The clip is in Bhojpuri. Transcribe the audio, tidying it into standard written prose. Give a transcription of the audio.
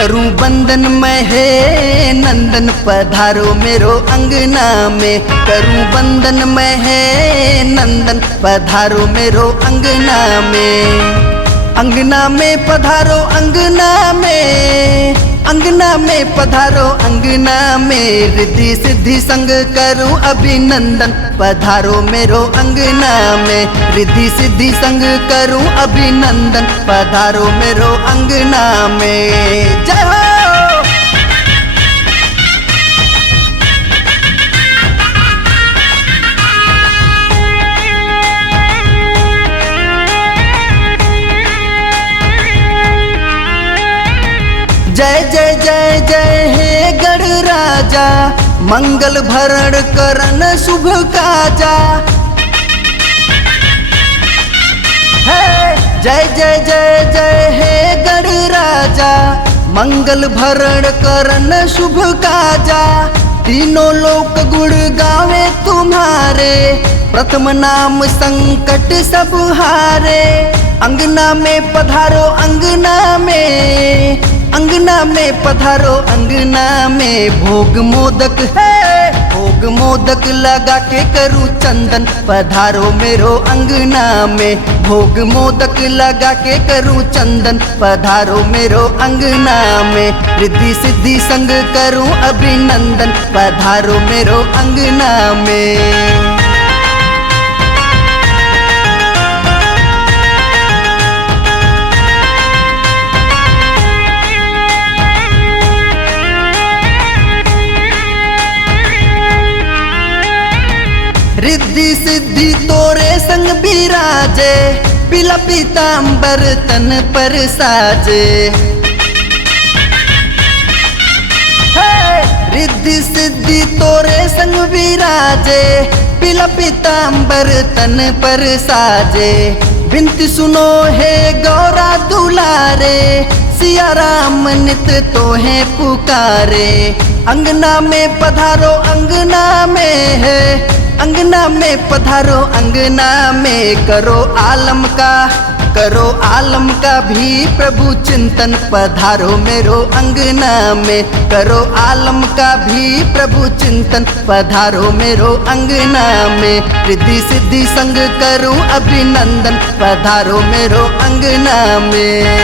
करूं बंधन मैं है नंदन पधारो मेरो अंगना में। करूं बंधन मैं है नंदन पधारो मेरो अंगना में। अंगना में पधारो अंगना में, अंगना में पधारो अंगना में। रिद्धि सिद्धि संग करूं अभिनंदन पधारो मेरो अंगना में। रिद्धि सिद्धि संग करूं अभिनंदन पधारो मेरो अंगना में। जय हो। जय जय जय जय हे गढ़ राजा, मंगल भरण करन शुभ काजा। हे जय जय जय जय हे गढ़ राजा, मंगल भरण करन शुभ काजा। तीनों लोक गुण गावे तुम्हारे, प्रथम नाम संकट सब हारे। अंगना में पधारो अंगना में, अंगना में पधारो अंगना में। भोग मोदक है, भोग मोदक लगा के करूं चंदन पधारो मेरो अंगना में। भोग मोदक लगा के करूं चंदन पधारो मेरो अंगना में। रिद्धि सिद्धि संग करूं अभिनंदन पधारो मेरो अंगना में। रिद्धि सिद्धि तोरे संग बिराजे, पीला पीतांबर तन पर साजे। रिद्धि सिद्धि तोरे संग बिराजे, पीला पीतांबर तन पर साजे। बिनती सुनो हे गौरा दुलारे, सिया राम नित तोहे पुकारे। अंगना में पधारो अंगना में है, अंगना में पधारो अंगना में। करो आलम का, करो आलम का भी प्रभु चिंतन पधारो मेरो अंगना में। करो आलम का भी प्रभु चिंतन पधारो मेरो अंगना में। रिद्धि सिद्धि संग करूं अभिनंदन पधारो मेरो अंगना में।